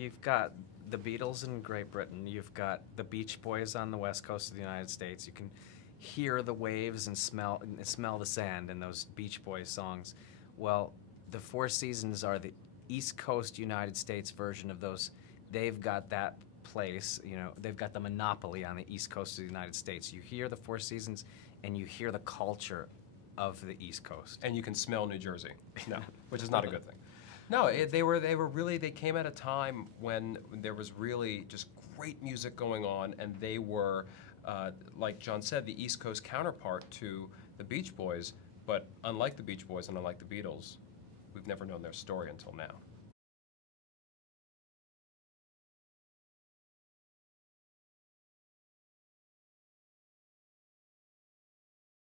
You've got the Beatles in Great Britain. You've got the Beach Boys on the west coast of the United States. You can hear the waves and smell the sand in those Beach Boys songs. Well, the Four Seasons are the East Coast United States version of those. They've got that place, you know, they've got the monopoly on the East Coast of the United States. You hear the Four Seasons and you hear the culture of the East Coast. And you can smell New Jersey. No, which is not a good thing. No, they came at a time when there was really just great music going on, and they were, like John said, the East Coast counterpart to the Beach Boys, but unlike the Beach Boys and unlike the Beatles, we've never known their story until now.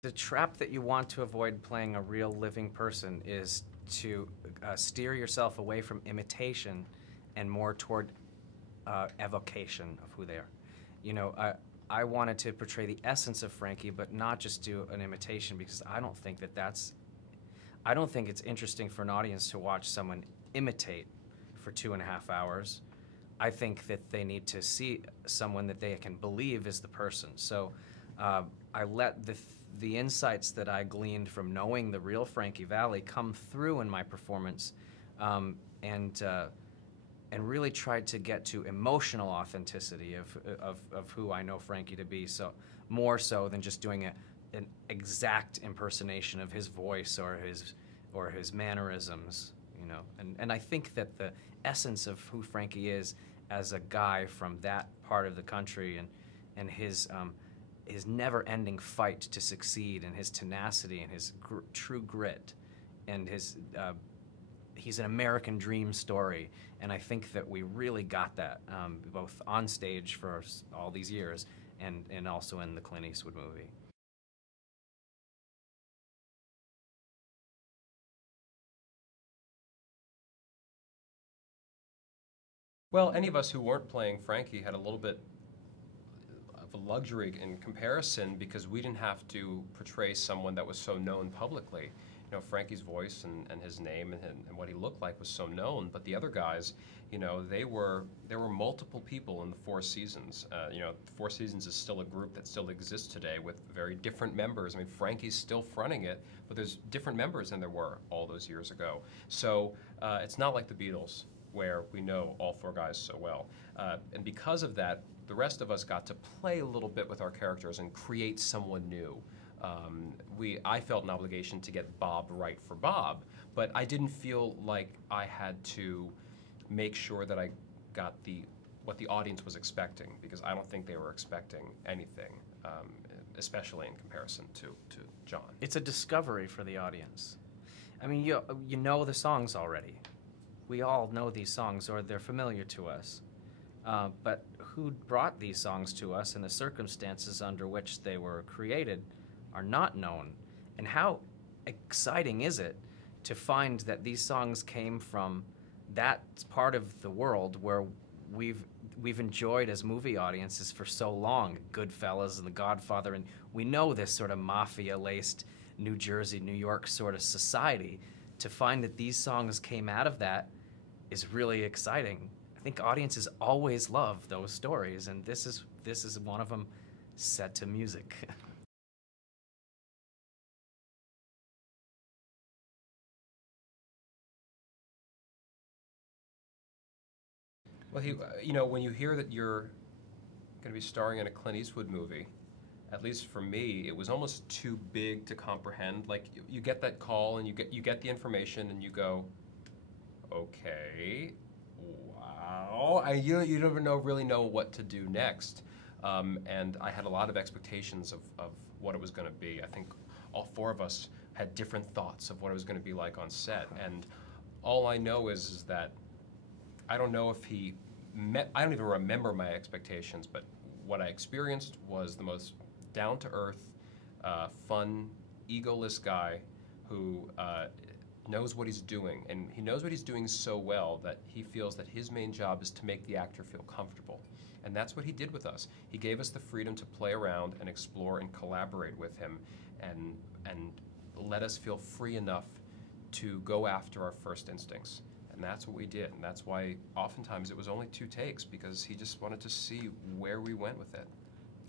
The trap that you want to avoid playing a real living person is to steer yourself away from imitation and more toward evocation of who they are. You know, I wanted to portray the essence of Frankie, but not just do an imitation, because I don't think it's interesting for an audience to watch someone imitate for 2.5 hours. I think that they need to see someone that they can believe is the person. So I let the insights that I gleaned from knowing the real Frankie Valli come through in my performance, and really tried to get to emotional authenticity of who I know Frankie to be. So more so than just doing an exact impersonation of his voice or his mannerisms, you know. And I think that the essence of who Frankie is as a guy from that part of the country, and his never-ending fight to succeed, and his tenacity, and his true grit, and he's an American dream story. And I think that we really got that, both on stage for all these years and also in the Clint Eastwood movie. Well, any of us who weren't playing Frankie had a little bit of a luxury in comparison, because we didn't have to portray someone that was so known publicly. You know, Frankie's voice and his name and what he looked like was so known, but the other guys, you know, there were multiple people in the Four Seasons. You know, the Four Seasons is still a group that still exists today with very different members. I mean, Frankie's still fronting it, but there's different members than there were all those years ago. So it's not like the Beatles, where we know all four guys so well. And because of that, the rest of us got to play a little bit with our characters and create someone new. I felt an obligation to get Bob right for Bob, but I didn't feel like I had to make sure that I got what the audience was expecting, because I don't think they were expecting anything, especially in comparison to John. It's a discovery for the audience. I mean, you know the songs already. We all know these songs, or they're familiar to us. But who brought these songs to us and the circumstances under which they were created are not known. And how exciting is it to find that these songs came from that part of the world where we've enjoyed as movie audiences for so long, Goodfellas and The Godfather, and we know this sort of mafia-laced New Jersey, New York sort of society. To find that these songs came out of that is really exciting. I think audiences always love those stories, and this is one of them, set to music. Well, you know, when you hear that you're going to be starring in a Clint Eastwood movie, at least for me, it was almost too big to comprehend. Like, you get that call and you get the information and you go, okay, wow. You don't really know what to do next. And I had a lot of expectations of what it was going to be. I think all four of us had different thoughts of what it was going to be like on set. And all I know is that I don't know if I don't even remember my expectations, but what I experienced was the most down-to-earth, fun, egoless guy who knows what he's doing. And he knows what he's doing so well that he feels that his main job is to make the actor feel comfortable. And that's what he did with us. He gave us the freedom to play around and explore and collaborate with him, and let us feel free enough to go after our first instincts. And that's what we did. And that's why oftentimes it was only 2 takes, because he just wanted to see where we went with it.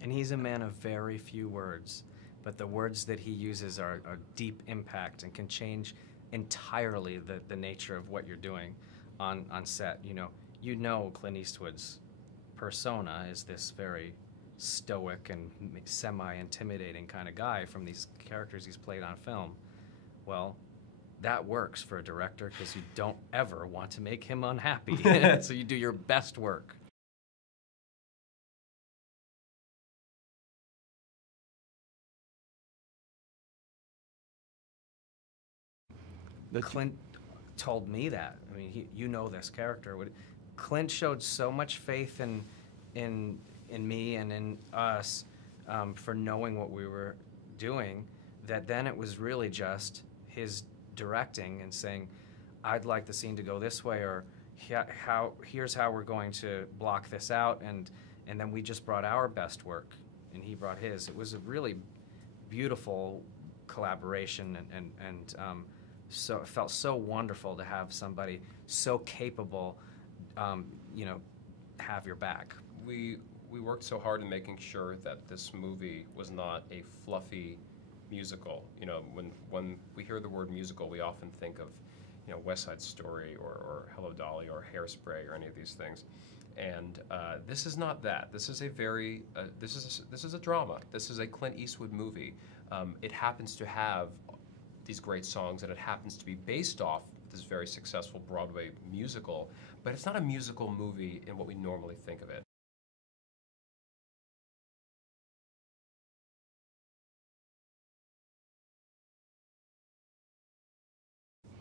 And he's a man of very few words, but the words that he uses are deep impact and can change entirely the nature of what you're doing on set. You know Clint Eastwood's persona is this very stoic and semi-intimidating kind of guy from these characters he's played on film. Well, that works for a director because you don't ever want to make him unhappy. So you do your best work. Clint told me that. I mean, you know this character. Clint showed so much faith in me and in us for knowing what we were doing, that then it was really just his directing and saying, I'd like the scene to go this way, or here's how we're going to block this out, and then we just brought our best work and he brought his. It was a really beautiful collaboration, and so it felt so wonderful to have somebody so capable, have your back. We worked so hard in making sure that this movie was not a fluffy musical. When we hear the word musical, we often think of, West Side Story or Hello Dolly or Hairspray or any of these things. And this is not that. This is a very this is a drama. This is a Clint Eastwood movie. It happens to have these great songs, and it happens to be based off this very successful Broadway musical, but it's not a musical movie in what we normally think of it.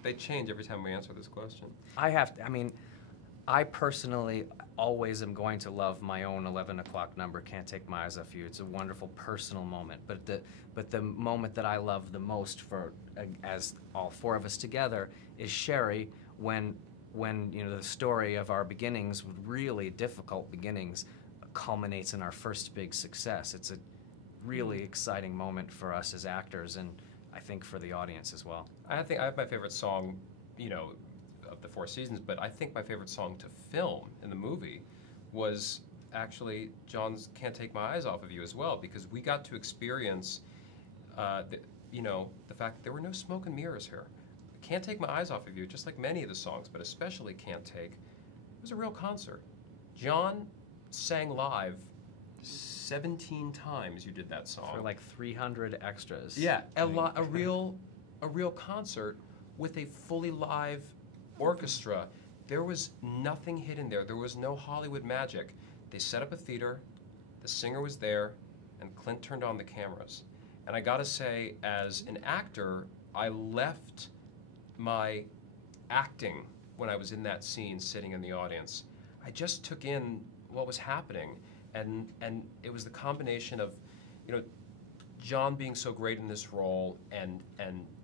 They change every time we answer this question. I personally always am going to love my own 11 o'clock number, Can't Take My Eyes Off You. It's a wonderful personal moment, but the moment that I love the most as all 4 of us together is Sherry, when the story of our beginnings, really difficult beginnings, culminates in our first big success. It's a really exciting moment for us as actors, and I think for the audience as well. I think I have my favorite song, of the 4 seasons, but I think my favorite song to film in the movie was actually John's Can't Take My Eyes Off of You as well, because we got to experience the fact that there were no smoke and mirrors here. Can't Take My Eyes Off of You, just like many of the songs, but especially Can't Take, it was a real concert. John sang live 17 times. You did that song. For like 300 extras. Yeah, a real concert with a fully live orchestra. There was nothing hidden there. There was no Hollywood magic. They set up a theater, the singer was there, and Clint turned on the cameras. And I gotta say, as an actor, I left my acting when I was in that scene sitting in the audience. I just took in what was happening, and it was the combination of, John being so great in this role, and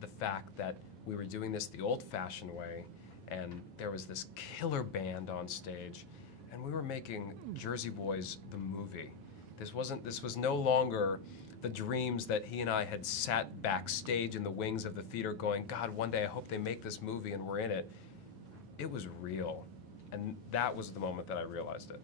the fact that we were doing this the old-fashioned way, and there was this killer band on stage, and we were making Jersey Boys the movie. This was no longer the dreams that he and I had sat backstage in the wings of the theater going, God, one day I hope they make this movie and we're in it. It was real, and that was the moment that I realized it.